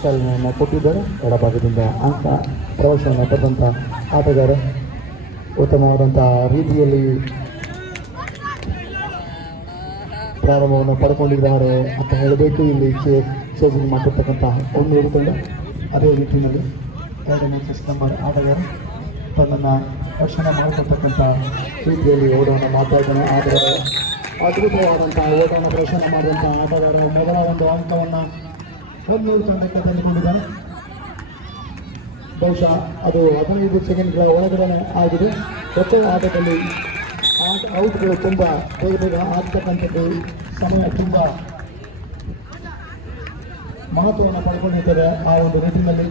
ಚಾಲನೆಯನ್ನು ಕೊಟ್ಟಿದ್ದಾರೆ ಎಡಭಾಗದಿಂದ ಅಂಕ ಪ್ರವೇಶವನ್ನು ಪಡೆದಂಥ ಆಟಗಾರ ಉತ್ತಮವಾದಂಥ ರೀತಿಯಲ್ಲಿ ಪ್ರಾರಂಭವನ್ನು ಪಡ್ಕೊಂಡಿದ್ದಾರೆ ಅಂತ ಹೇಳಬೇಕು. ಇಲ್ಲಿ ಚೇ ಚೇಸಿಂಗ್ ಮಾಡಿರ್ತಕ್ಕಂಥ ಒಂದು ಹುಡುಗಲ್ಲ ಅದೇ ರೀತಿಯಲ್ಲಿ ಎರಡನೇ ಚೆಸ್ ನಂಬರ್ ಆಟಗಾರ ತನ್ನನ್ನು ರಕ್ಷಣೆ ಮಾಡಿಕೊಳ್ತಕ್ಕಂಥ ರೀತಿಯಲ್ಲಿ ಓಡೋಣ ಮಾತಾಡ್ತಾನೆ ಆದರೆ ಅದ್ಭುತವಾದಂಥ ಓಟವನ್ನು ಪ್ರದರ್ಶನ ಮಾಡಿದಂಥ ಆಟಗಾರರು ಮೊದಲ ಒಂದು ಅಂಕವನ್ನು ಒಂದೂರು ತಂಡಕ್ಕೆ ತಂದುಕೊಂಡಿದ್ದಾನೆ ಬಹುಶಃ ಅದು ಹದಿನೈದು ಸೆಕೆಂಡ್ಗಳ ಒಳಗಡೆ ಆಗಿದೆ. ಒಟ್ಟು ಆಟದಲ್ಲಿ ಆಟ ಔಟ್ಗಳು ತುಂಬ ಬೇಗ ಬೇಗ ಆಗ್ತಕ್ಕಂಥದ್ದು ಸಮಯ ತುಂಬ ಮಹತ್ವವನ್ನು ಪಡ್ಕೊಂಡಿರ್ತದೆ ಆ ಒಂದು ನಿಟ್ಟಿನಲ್ಲಿ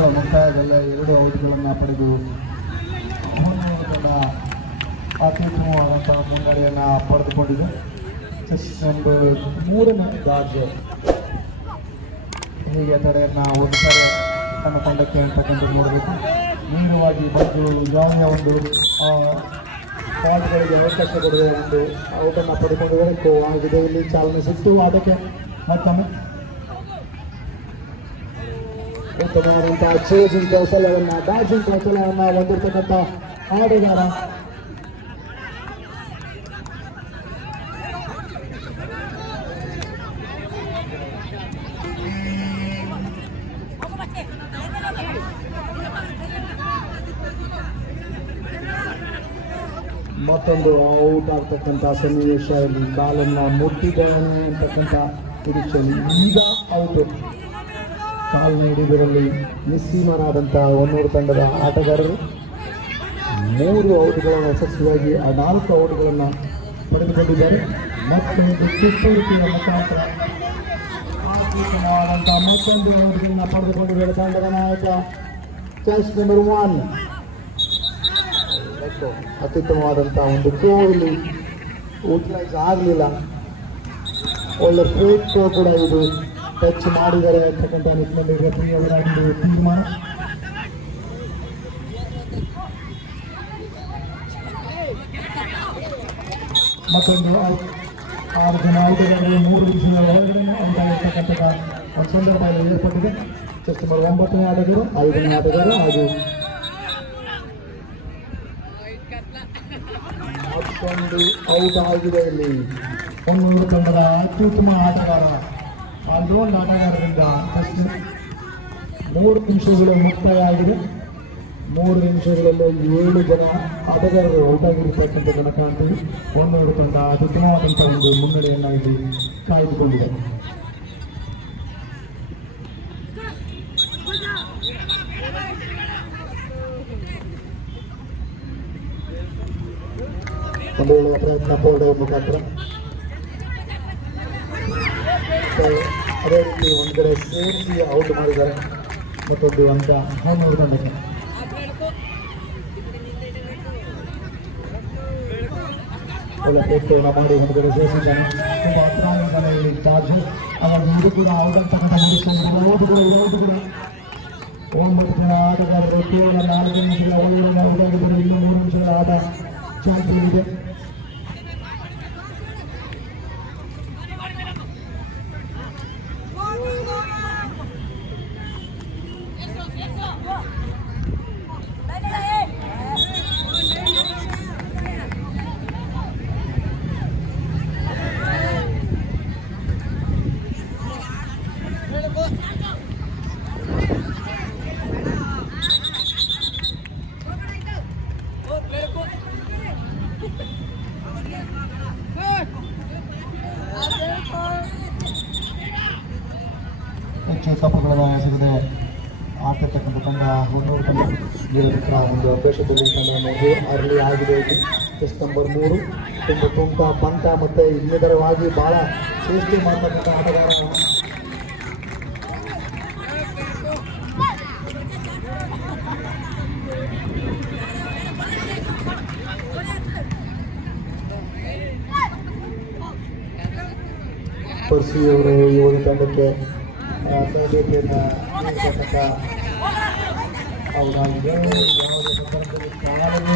ಒಂದು ಮುಕ್ತಾಯದಲ್ಲ ಎರಡು ಔಟ್ಗಳನ್ನು ಪಡೆದು ಅತ್ಯುತ್ತಮವಾದಂತಹ ಮುನ್ನಡೆಯನ್ನು ಪಡೆದುಕೊಂಡಿದೆ. ನಂಬರ್ ಮೂರನೇ ಗಾಜ್ ಹೀಗೆ ತಡೆಯನ್ನು ಒಟ್ಟಾರೆ ತನ್ನ ತಂಡಕ್ಕೆ ಅಂತಕ್ಕಂಥ ನೋಡಬೇಕು ನೇರವಾಗಿ ಬಂದು ಜಾನಿಯ ಒಂದು ಪಾಟ್ಗಳಿಗೆ ಅವಕಾಶ ಕೊಡುವ ಒಂದು ಔಟನ್ನು ಪಡೆದುಕೊಂಡಿದ್ದಾರೆ. ಆಗಿದೆ. ಚಾಲನೆ ಸಿಕ್ತು. ಅದಕ್ಕೆ ಮತ್ತೊಮ್ಮೆ ಉತ್ತಮವಾದಂತಹ ಚೇಜಿಂಗ್ ಕೌಶಲ್ಯವನ್ನ ಬ್ಯಾಟಿಂಗ್ ಕೌಶಲ್ಯವನ್ನ ಹೊಂದಿರತಕ್ಕಂಥ ಆಟಗಾರ ಮತ್ತೊಂದು ಔಟ್ ಆಗ್ತಕ್ಕಂಥ ಸನ್ನಿವೇಶ ಇಲ್ಲಿ ಬಾಲನ್ನು ಮುಟ್ಟಿದ್ದಾನೆ ಅಂತಕ್ಕಂಥ ನಿರೀಕ್ಷೆಯಲ್ಲಿ ಈಗ ಔಟ್ ಚಾಲನೆ ಹಿಡಿದರಲ್ಲಿ ನಿಸ್ಸೀಮನಾದಂತಹ ಹೊನ್ನೂರು ತಂಡದ ಆಟಗಾರರು. ಮೂರು ಔಟ್ಗಳನ್ನು ಯಶಸ್ವಿಯಾಗಿ, ಆ ನಾಲ್ಕು ಔಟ್ಗಳನ್ನು ಪಡೆದುಕೊಂಡಿದ್ದಾರೆ. ಮತ್ತು ಕಿತ್ತೂರಿಕೆಯ ಮುಖಾಂತರ ಮತ್ತೊಂದು ಔಟ್ಗಳನ್ನು ಪಡೆದುಕೊಂಡಿದ್ದಾರೆ ತಂಡದ ನಾಯಕ. ಕ್ಯಾಚ್ ನಂಬರ್ ಒನ್ ಮತ್ತು ಅತ್ಯುತ್ತಮವಾದಂಥ ಒಂದು ಕೋ ಇಲ್ಲಿ ಯೂಟಿಲೈಸ್ ಆಗಲಿಲ್ಲ. ಒಳ್ಳೆ ಕೂಡ ಇದು. ಟಚ್ ಮಾಡಿದರೆ ಅಂತಕ್ಕಂಥ ನಿಟ್ಟಿನಲ್ಲಿ ರೆಫ್ರಿ ಅವರ ಒಂದು ತೀರ್ಮಾನ. ಮತ್ತೊಂದು ಆರು ಜನ ಆಟಗಾರರು ಮೂರು ನಿಮಿಷಗಳ ಒಳಗಡೆ ಅಂತ ಒಂದು ಸಂದರ್ಭ ಏರ್ಪಟ್ಟಿದೆ. ಚೆಸ್ ನಂಬರ್ ಒಂಬತ್ತನೇ ಆಟಗಾರರು ಐದನೇ ಆಟಗಾರರು ಹಾಗೂ ಮತ್ತೊಂದು ಔಟ್ ಆಗಿದೆ ಇಲ್ಲಿ. ಹೊನ್ನೂರು ತಂಡದ ಅತ್ಯುತ್ತಮ ಆಟಗಾರ. ಆಲ್ರೌಂಡ್ ಆಟಗಾರರಿಂದ ಫಸ್ಟ್ ಮೂರು ನಿಮಿಷಗಳು ಮುಕ್ತಾಯ ಆಗಿದೆ ಮೂರು ನಿಮಿಷಗಳಲ್ಲಿ ಏಳು ಜನ ಆಟಗಾರರು ಔಟಾಗಿರ್ತಕ್ಕಂಥದ್ದನ್ನು ಕಾಣ್ತೀವಿ ಒಂದೆರಡು ತಂಡ ಅತ್ಯುತ್ತಮವಾದಂಥ ಒಂದು ಮುನ್ನಡೆಯನ್ನು ಇಲ್ಲಿ ಕಾಯ್ದುಕೊಂಡಿದೆ. ಒಂದು ಪ್ರಯತ್ನ ಪೋರ್ಡೆಯ ಮುಖಾಂತರ. ಅದೇ ರೀತಿ ಒಂದು ಕಡೆ ಸೇರಿಸಿ ಔಟ್ ಮಾಡಿದ್ದಾರೆ. ಮತ್ತೊಂದು ಅಂಕ ಹೊನ್ನೂರು ತಂಡಕ್ಕೆ. ಒಳ್ಳೆ ಪ್ರಯತ್ನವನ್ನು ಮಾಡಿ ಒಂದು ಕಡೆ ಸೇರಿಸಿದ್ದಾನೆ ತುಂಬ ಹತ್ತಿರ ಇಲ್ಲಿ ಚಾರ್ಜ್ ಹಾಗಾಗಿ ಇದು ಕೂಡ ಔಟ್ ಆಗ್ತಕ್ಕಂಥ ನಿರೀಕ್ಷೆ ಔಟ್ ಕೂಡ ಇದೆ ಔಟ್ ಕೂಡ. ಒಂಬತ್ತು ಜನ ಆಟಗಾರರು ಕೇವಲ ನಾಲ್ಕು ನಿಮಿಷಗಳ ಒಳಗಡೆ ಔಟ್ ಆಗಿದ್ದಾರೆ ಇನ್ನು ಮೂರು ನಿಮಿಷಗಳ ಆಟ ಚಾನ್ಸ್ ಇದೆ ಹೆಚ್ಚು ತಪ್ಪುಗಳನ್ನು ಎಸಗದೆ ಆಡ್ತಿರ್ತಕ್ಕಂಥ ತಂಡ ಮುನ್ನೂರು ತಂಡ ವೀರಪುತ್ರ ಒಂದು ಅಭ್ಯಾಸದಲ್ಲಿ ತಂಡವನ್ನು ಅರ್ಲಿ ಆಗಿದೆ. ಇಲ್ಲಿ ಟೆಸ್ಟ್ ನಂಬರ್ ಮೂರು. ತುಂಬ ತುಂಟ ಪಂಟ ಮತ್ತು ಇನ್ನಿತರವಾಗಿ ಭಾಳ ಸೇಷ್ಟಿ ಮಾಡ್ತಕ್ಕಂಥ ಆಟಗಾರ ಪರ್ಸಿಯವರು ಈ ಒಂದು ತಂಡಕ್ಕೆ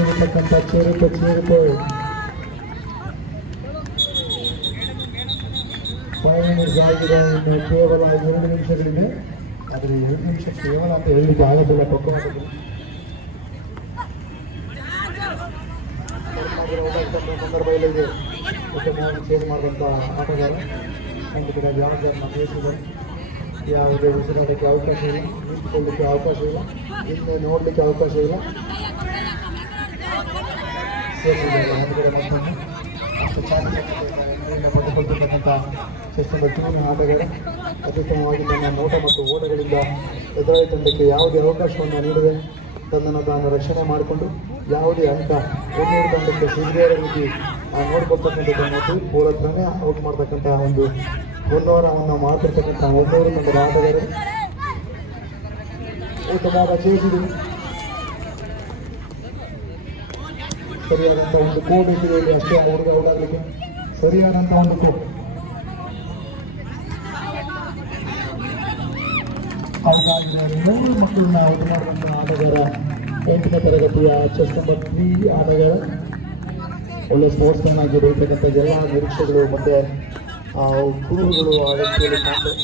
ಇರತಕ್ಕಂಥ ಚೇರುಪ ಚೇರುಪ ಫೈವ್ ಮಿನಿಟ್ಸ್ ಆಗಿದೆ ಇನ್ನು ಕೇವಲ ಎರಡು ನಿಮಿಷಗಳಿದೆ ಆದರೆ ಎರಡು ನಿಮಿಷ ಕೇವಲ ಅಂತ ಹೇಳಲಿಕ್ಕೆ ಆಗೋದಿಲ್ಲ ಪಕ್ವವಾಗಿದೆ ಸಂದರ್ಭದಲ್ಲಿ ಇದೆ ಉತ್ತಮವಾಗಿ ಚೇಂಜ್ ಮಾಡುವಂಥ ಆಟಗಾರ ಒಂದು ಕಡೆ ಜವಾಬ್ದಾರಿನ ವಹಿಸಿದ್ದಾರೆ ಯಾವುದೇ ಉಸಿರಾಡೋಕ್ಕೆ ಅವಕಾಶ ಇಲ್ಲ, ನಿಂತ್ಕೊಳ್ಳಿಕ್ಕೆ ಅವಕಾಶ ಇಲ್ಲ, ಇನ್ನು ನೋಡಲಿಕ್ಕೆ ಅವಕಾಶ ಇಲ್ಲ. ಪಡೆದುಕೊಳ್ತಿರ್ತಕ್ಕಂಥ ಸಿಸ್ಟಮ್ ಆಟಗಾರ ಅತ್ಯುತ್ತಮವಾಗಿ ತನ್ನ ನೋಟ ಮತ್ತು ಓಟಗಳಿಂದ ಎದುರಾಳಿ ತಂಡಕ್ಕೆ ಯಾವುದೇ ಅವಕಾಶವನ್ನು ನೀಡದೆ ತನ್ನನ್ನು ತಾನು ರಕ್ಷಣೆ ಮಾಡಿಕೊಂಡು ಯಾವುದೇ ಅಂಕ ಒಂದೂರು ತಂಡಕ್ಕೆ ಸಿಗದೇ ರೀತಿ ನೋಡ್ಕೊಳ್ತಕ್ಕಂಥದ್ದನ್ನು ಹತ್ರನೇ ಔಟ್ ಮಾಡ್ತಕ್ಕಂಥ ಒಂದು ಒನ್ನವರವನ್ನು ಮಾತಿರ್ತಕ್ಕಂಥ ಒಂದೂರು ನಮ್ಮ ಆಟಗಾರರು ಉತ್ತಮವಾದ ಚೇಸಿದೆ ಸರಿಯಾದಂಥ ಒಂದು ಕೋಡ್ ಇಟ್ಟಿದೆ ಅಷ್ಟೇ ಹುಡುಗ ಓಡಾಡಲಿಕ್ಕೆ. ಸರಿಯಾದಂಥ ಒಂದು ಕೋಡ್. ಮೂರು ಮಕ್ಕಳನ್ನ ಔಟ್ ಮಾಡುವಂಥ ಆಟಗಾರ ಎಂಟನೇ ತರಗತಿಯ ಚೆಸ್ ನಂಬರ್ ತ್ರೀ ಆಟಗಾರ. ಒಳ್ಳೆ ಸ್ಪೋರ್ಟ್ಸ್ ಮ್ಯಾನ್ ಆಗಿ ಬೆಳೀತಕ್ಕಂಥ ಎಲ್ಲ ನಿರೀಕ್ಷೆಗಳು ಮತ್ತೆ ಕುರುಹುಗಳು ಆ ವ್ಯಕ್ತಿಯಲ್ಲಿ ಕಾಣ್ತವೆ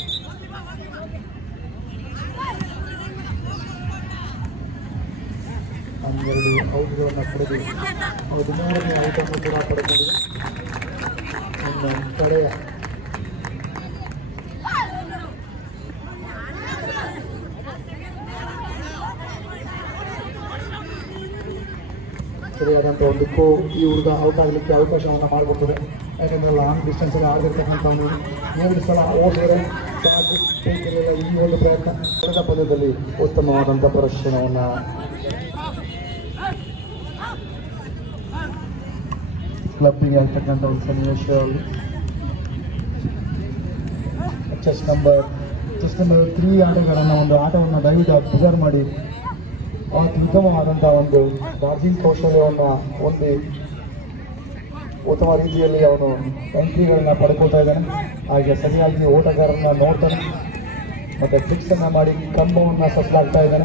ಹನ್ನೆರಡು ಔಟ್ಗಳನ್ನು ಪಡೆದು ಹದಿನಾರನೇ ಔಟನ್ನು ಕೂಡ ಪಡೆದಿದೆ ನಮ್ಮ ಕಡೆಯ ಸರಿಯಾದಂಥ ಒಂದು ಕೋ ಈ ಹುಡುಗ ಔಟ್ ಆಗಲಿಕ್ಕೆ ಅವಕಾಶವನ್ನು ಮಾಡಿಕೊಡ್ತದೆ. ಯಾಕಂದರೆ ಲಾಂಗ್ ಡಿಸ್ಟೆನ್ಸಲ್ಲಿ ಆಗಿರ್ತಕ್ಕಂಥವನು ಎರಡು ಸಲ ಓಡಿದರೆ ಸಾಕು. ಬೇಕಿರಲಿಲ್ಲ ಈ ಒಂದು ಪ್ರಯತ್ನ. ಕಳೆದ ಪಂದ್ಯದಲ್ಲಿ ಉತ್ತಮವಾದಂಥ ಪ್ರದರ್ಶನವನ್ನು ಕ್ಲಬ್ಬಿಗೆ ಆಗ್ತಕ್ಕಂಥ ಒಂದು ಸನ್ನಿವೇಶದಲ್ಲಿ chess number chess number three ಆಟಗಳನ್ನು ಒಂದು ಆಟವನ್ನು ದಯವಿಟ್ಟು ಅಬ್ಸರ್ವ್ ಮಾಡಿ ಅತ್ಯುತ್ತಮವಾದಂಥ ಒಂದು ಬಾರ್ಜಿಂಗ್ ಕೌಶಲ್ಯವನ್ನು ಹೊಂದಿ ಉತ್ತಮ ರೀತಿಯಲ್ಲಿ ಅವನು ಎಂಟ್ರಿಗಳನ್ನ ಪಡ್ಕೋತಾ ಇದ್ದಾನೆ. ಹಾಗೆ ಸರಿಯಾಗಿ ಓಟಗಾರನ್ನ ನೋಡ್ತಾನೆ. ಮತ್ತೆ ಫಿಕ್ಸ್ ಅನ್ನ ಮಾಡಿ ಕಂಬವನ್ನು ಸಸಲಾಗ್ತಾ ಇದ್ದಾನೆ.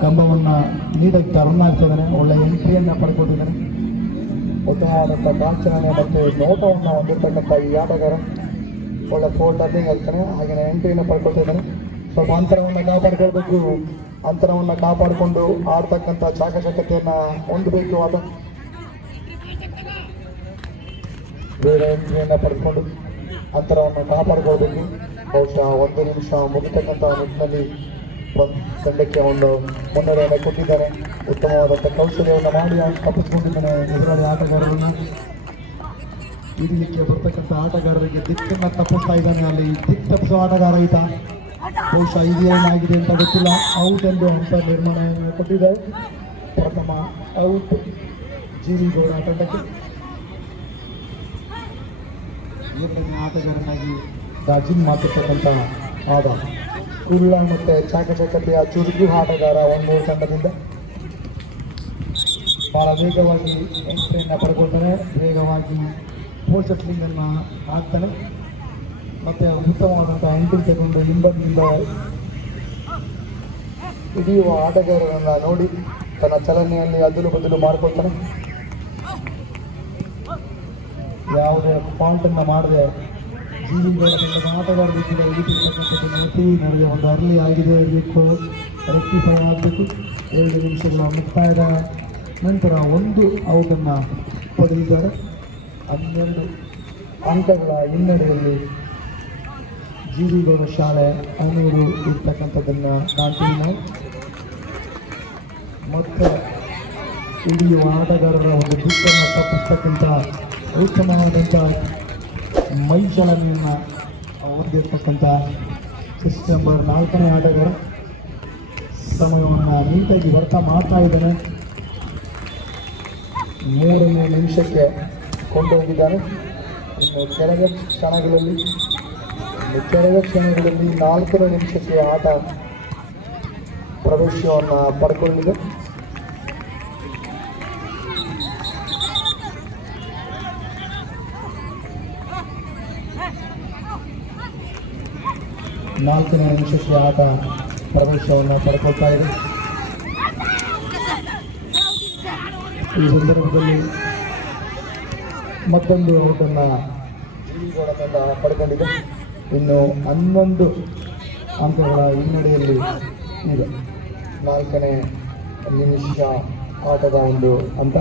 ಕಂಬವನ್ನು ನೀಡಕ್ಕೆ ರನ್ ಆಗ್ತಾ ಇದ್ದಾನೆ. ಒಳ್ಳೆ ಎಂಟ್ರಿಯನ್ನ ಪಡ್ಕೋತಿದ್ದಾನೆ. ಉತ್ತಮವಾದಂಥ ಕಾಂಚನೆ ಮತ್ತು ನೋಟವನ್ನು ಹೊಂದಿರ್ತಕ್ಕಂಥ ಈ ಆಟಗಾರ ಒಳ್ಳೆ ಫೋರ್ ಟರ್ನಿಂಗ್ ಆಗ್ತಾನೆ ಹಾಗೆ ಎಂಟ್ರಿಯನ್ನು ಪಡ್ಕೊಳ್ತಾ ಇದ್ದಾನೆ. ಸ್ವಲ್ಪ ಅಂತರವನ್ನು ಕಾಪಾಡ್ಕೊಳ್ಬೇಕು. ಅಂತರವನ್ನು ಕಾಪಾಡಿಕೊಂಡು ಆಡ್ತಕ್ಕಂಥ ಚಾಕಚಕ್ಯತೆಯನ್ನು ಹೊಂದಬೇಕು ಆತ. ಬೇರೆ ಎಂಟ್ರಿಯನ್ನು ಪಡೆದುಕೊಂಡು ಅಂತರವನ್ನು ಕಾಪಾಡಿಕೊಳ್ಬೇಕು ಬಹುಶಃ ಒಂದು ನಿಮಿಷ ಮುಗಿತಕ್ಕಂಥ ನಿಟ್ಟಿನಲ್ಲಿ ತಂಡಕ್ಕೆ ಒಂದು ಮುನ್ನಡೆಯನ್ನು ಕೊಟ್ಟಿದ್ದಾರೆ. ಉತ್ತಮವಾದಂಥ ಕೌಶಲ್ಯವನ್ನು ಮಾಡಿ ತಪ್ಪಿಸಿಕೊಂಡಿದ್ದಾನೆ ಎದುರಾಳಿ ಆಟಗಾರರನ್ನು. ಇಡಲಿಕ್ಕೆ ಬರ್ತಕ್ಕಂಥ ಆಟಗಾರರಿಗೆ ದಿಕ್ಕನ್ನು ತಪ್ಪಿಸ್ತಾ ಇದ್ದಾನೆ ಅಲ್ಲಿ. ದಿಕ್ ತಪ್ಪಿಸೋ ಆಟಗಾರ ಈತ. ಬಹುಶಃ ಇದೇನಾಗಿದೆ ಅಂತ ಗೊತ್ತಿಲ್ಲ. ಔಟ್ ಎಂದು ಅಂತ ನಿರ್ಮಾಣವನ್ನು ಕೊಟ್ಟಿದ್ದಾರೆ ಪ್ರಥಮ ಔಟ್ ಜೀವಿ ಗೌಡ ತಂಡಕ್ಕೆ ಎರಡನೇ ಆಟಗಾರನಾಗಿ ರಾಜಿನ್ ಮಾತಿರ್ತಕ್ಕಂಥ ಆದ ಕುಳ್ಳ ಮತ್ತು ಚಾಕಚಕತೆಯ ಚುರುಕು ಆಟಗಾರ ಒಂದು ತಂಡದಿಂದ. ಬಹಳ ವೇಗವಾಗಿ ಎಂಟ್ರಿಯನ್ನು ಪಡ್ಕೊಳ್ತಾನೆ ವೇಗವಾಗಿ ಪೋಸ್ಟ್ಲಿಂಗನ್ನು ಹಾಕ್ತಾನೆ. ಮತ್ತು ಉತ್ತಮವಾದಂಥ ಎಂಟ್ರಿ ತಗೊಂಡು ಹಿಂಬದಿಂದ ಹಿಡಿಯುವ ಆಟಗಾರರನ್ನು ನೋಡಿ ತನ್ನ ಚಲನೆಯಲ್ಲಿ ಅದಲು ಬದಲು ಮಾಡ್ಕೊಳ್ತಾನೆ. ಯಾವುದೇ ಫಾಲ್ಟನ್ನು ಮಾಡದೆ ಜೀವಿಗಳ ಆಟಗಾರರಿಗೆ ಹಿಡಿತಿರ್ತಕ್ಕಂಥದ್ದು ಅತಿ ನನಗೆ ಒಂದು ಅರ್ಲಿ ಆಗಿದೆ. ಇರಬೇಕು ರೆಕ್ಟಿಫೈ ಎರಡು ನಿಮಿಷಗಳ ಮುಕ್ತಾಯದ ನಂತರ ಒಂದು ಔಟನ್ನು ಪಡೆದಿದ್ದಾರೆ. ಹನ್ನೆರಡು ಅಂಕಗಳ ಹಿನ್ನಡೆಯಲ್ಲಿ ಜೀವಿಗಳ ಶಾಲೆ ಅನೂರು ಇರ್ತಕ್ಕಂಥದ್ದನ್ನು ಕಾಣ್ತೀವಿ ನಾವು. ಮತ್ತು ಹಿಡಿಯುವ ಆಟಗಾರರ ಒಂದು ದಿಕ್ಕನ್ನು ತಪ್ಪಿಸ್ತಕ್ಕಂಥ ಉತ್ತಮವಾದಂಥ ಮೈಚಲನೆಯನ್ನು ಹೊಂದಿರತಕ್ಕಂಥ ಸಿಕ್ಸ್ ನಂಬರ್ ನಾಲ್ಕನೇ ಆಟಗಾರ. ಸಮಯವನ್ನು ನೀಟಾಗಿ ವರ್ತ ಮಾಡ್ತಾ ಇದ್ದಾನೆ. ಮೂರನೇ ನಿಮಿಷಕ್ಕೆ ಕೊಂಡೋಗಿದ್ದಾನೆ ಇನ್ನು ಕೆಳಗೆ ಕ್ಷಣಗಳಲ್ಲಿ, ಇನ್ನು ಕೆಳಗೆ ಕ್ಷಣಗಳಲ್ಲಿ ನಾಲ್ಕನೇ ನಿಮಿಷಕ್ಕೆ ಆಟ ಪ್ರವೇಶವನ್ನು ಪಡ್ಕೊಂಡಿದೆ. ನಾಲ್ಕನೇ ನಿಮಿಷಕ್ಕೆ ಆಟ ಪ್ರವೇಶವನ್ನು ಪಡ್ಕೊಳ್ತಾ ಇದೆ. ಈ ಸಂದರ್ಭದಲ್ಲಿ ಮತ್ತೊಂದು ಔಟನ್ನು ಗೋಳದಿಂದ ಪಡ್ಕೊಂಡಿದೆ. ಇನ್ನು ಹನ್ನೊಂದು ಅಂಕಗಳ ಹಿನ್ನಡೆಯಲ್ಲಿ ಇದೆ. ನಾಲ್ಕನೇ ನಿಮಿಷ ಆಟದ ಒಂದು ಹಂತ.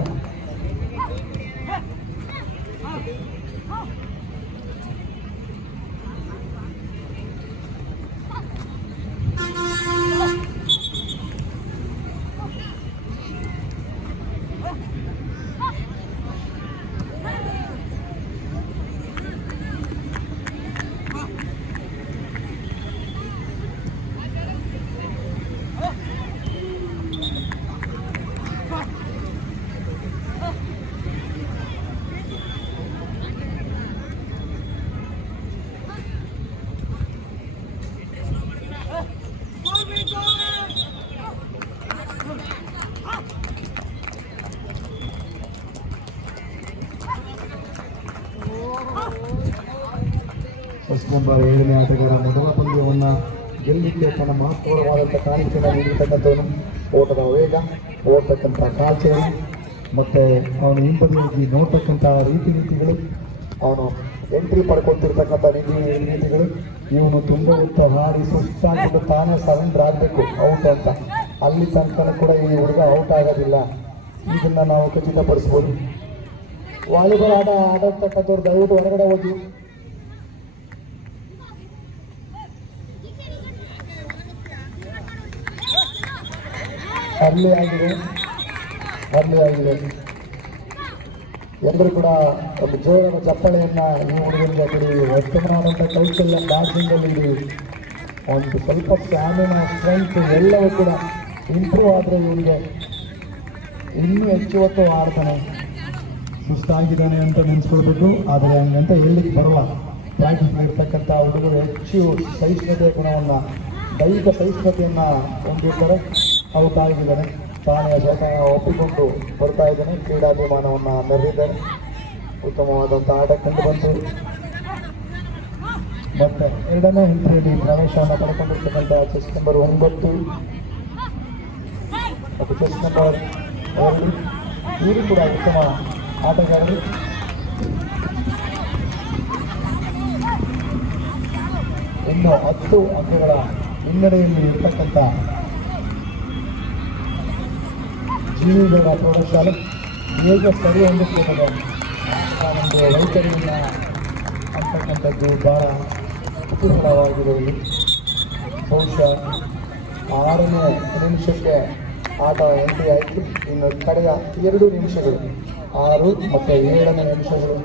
ನಂಬರ್ ಏಳನೇ ಆಟಗಾರ ಮೊದಲ ಪಂದ್ಯವನ್ನು ಗೆಲ್ಲಿಕ್ಕೆ ತನ್ನ ಮಹತ್ವವಾದಂಥ ಕಾಣಿಕೆಯನ್ನು ನೀಡಿರ್ತಕ್ಕಂಥವನು ಓಟದ ವೇಗ, ಓಡ್ತಕ್ಕಂಥ ಕಾಲ್ಚಲನ ಮತ್ತು ಅವನು ಹಿಂಬದಿಯಾಗಿ ನೋಡ್ತಕ್ಕಂಥ ರೀತಿ ನೀತಿಗಳು, ಅವನು ಎಂಟ್ರಿ ಪಡ್ಕೊತಿರ್ತಕ್ಕಂಥ ರೀತಿ ನೀತಿಗಳು, ಇವನು ತುಂಬ ಹೊತ್ತು ಹಾರಿ ಸುಸ್ತಾಗಿದ್ದು ತಾನೇ ಸರೆಂಡರ್ ಆಗಬೇಕು ಔಟ್ ಅಂತ. ಅಲ್ಲಿ ತನಕ ಕೂಡ ಈ ಹುಡುಗ ಔಟ್ ಆಗೋದಿಲ್ಲ. ಇದನ್ನು ನಾವು ಖಚಿತಪಡಿಸ್ಬೋದು. ವಾಲಿಬಾಲ್ ಆಟ ಆಡತಕ್ಕಂಥವ್ರು ದಯವಿಟ್ಟು ಹೊರಗಡೆ ಹೋಗಿ. ಅರ್ಲಿ ಆಗಿದೆ. ಅರ್ಲಿ ಆಗಿದೆ. ಎಲ್ಲರೂ ಕೂಡ ಒಂದು ಜೋರದ ಚಪ್ಪಳೆಯನ್ನು ಈ ಹುಡುಗರಿಂದ ಕೊಡಿ. ಉತ್ತಮವಾದಂಥ ಕೌಶಲ್ಯ ಬ್ಯಾಟಿಂಗಲ್ಲಿ ಒಂದು ಸ್ವಲ್ಪ ಸ್ಟ್ಯಾಮಿನಾ ಸ್ಟ್ರೆಂತ್ ಎಲ್ಲವೂ ಕೂಡ ಇಂಪ್ರೂವ್ ಆದರೆ ಇವರಿಗೆ ಇನ್ನೂ ಹೆಚ್ಚು ಹೊತ್ತು ಆಡ್ತಾನೆ. ಸುಸ್ತಾಗಿದ್ದಾನೆ ಅಂತ ನೆನೆಸ್ಕೊಳ್ಬೇಕು. ಆದರೆ ಹಂಗಂತ ಹೇಳಲಿಕ್ಕೆ ಬರಲ್ಲ. ಪ್ರಾಕ್ಟೀಸ್ ಇರ್ತಕ್ಕಂಥ ಹುಡುಗರು ಹೆಚ್ಚು ಸಹಿಷ್ಣುತೆ ಗುಣವನ್ನು, ದೈಹಿಕ ಸಹಿಷ್ಣುತೆಯನ್ನು ಹೊಂದಿರ್ತಾರೆ. ಔಟ್ ಇದ್ದಾನೆ ತಾನೇ ಸ್ವತಃ ಒಪ್ಪಿಕೊಂಡು ಬರ್ತಾ ಇದ್ದಾನೆ. ಕ್ರೀಡಾಭಿಮಾನವನ್ನು ಮೆರೆದಿದ್ದಾನೆ. ಉತ್ತಮವಾದಂಥ ಆಟ ಕಂಡು ಬಂತು. ಮತ್ತೆ ಎರಡನೇ ಹಿಂತೆಯಲ್ಲಿ ಪ್ರವೇಶವನ್ನು ಪಡ್ಕೊಂಡಿರ್ತಕ್ಕಂಥ ಚೆಸ್ ನಂಬರ್ ಒಂಬತ್ತು. ಮತ್ತು ಚೆಸ್ ನಂಬರ್ ಎರಡು. ಇವರು ಕೂಡ ಉತ್ತಮ ಆಟಗಾರರು. ಇನ್ನು ಹತ್ತು ಅಂಕಗಳ ಹಿನ್ನಡೆಯಲ್ಲಿ ಇರ್ತಕ್ಕಂಥ ಜೀವಿಗಳ ಪ್ರೌಢಶಾಲೆ ಹೇಗೆ ಸರಿ ಹೊಂದಿಸ್ತದೆ ಒಂದು ವೈಖರಿಯನ್ನು ಅಂತಕ್ಕಂಥದ್ದು ಭಾಳ ಕುತೂಹಲವಾಗಿರುವುದು. ಬಹುಶಃ ಆರನೇ ನಿಮಿಷಕ್ಕೆ ಆಟ ಎಂಟ್ರಿ ಆಯಿತು ಇನ್ನು ಕಡೆಯ ಎರಡು ನಿಮಿಷಗಳು, ಆರು ಮತ್ತು ಏಳನೇ ನಿಮಿಷಗಳು.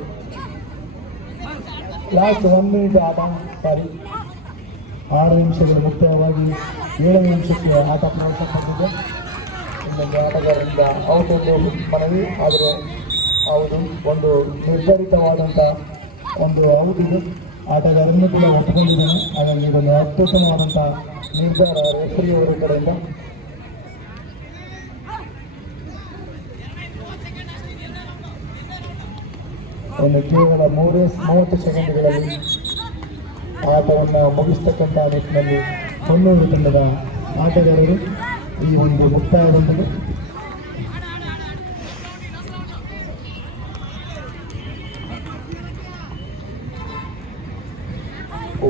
ಲಾಸ್ಟ್ ಒನ್ ಮಿನಿಟ್ ಆಟ ಸಾರಿ ಆರು ನಿಮಿಷಗಳು ಮುಕ್ತಾಯವಾಗಿ ಏಳನೇ ನಿಮಿಷಕ್ಕೆ ಆಟ ಪ್ರವೇಶ ಪಡೆದಿದೆ. ಇನ್ನೊಂದು ಆಟಗಾರರಿಂದ ಒಂದು ಮನವಿ ಆದರೆ ಹೌದು, ಒಂದು ನಿರ್ಧರಿತವಾದಂಥ ಒಂದು ಔಟ್ ಇದು. ಆಟಗಾರನ್ನು ಕೂಡ ಒಪ್ಪಿಕೊಂಡಿದ್ದಾನೆ ಹಾಗಾಗಿ ಇದೊಂದು ಅತ್ಯುತ್ತಮವಾದಂಥ ನಿರ್ಧಾರ ರೆಫರಿಯವರ ಕಡೆಯಿಂದ. ಒಂದು ಕೇವಲ ಮೂರು ಮೂವತ್ತು ಸೆಕೆಂಡ್ಗಳಲ್ಲಿ ಆಟವನ್ನು ಮುಗಿಸ್ತಕ್ಕಂಥ ನಿಟ್ಟಿನಲ್ಲಿ ಹೊನ್ನೂರು ತಂಡದ ಆಟಗಾರರು ಈ ಒಂದು ಮುಕ್ತಾಯದೊಂದಿಗೆ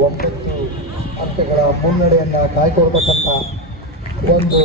ಒಂಬತ್ತು ಅಂಕಗಳ ಮುನ್ನಡೆಯನ್ನ ಕಾಯ್ಕೊಳ್ತಕ್ಕಂಥ ಒಂದು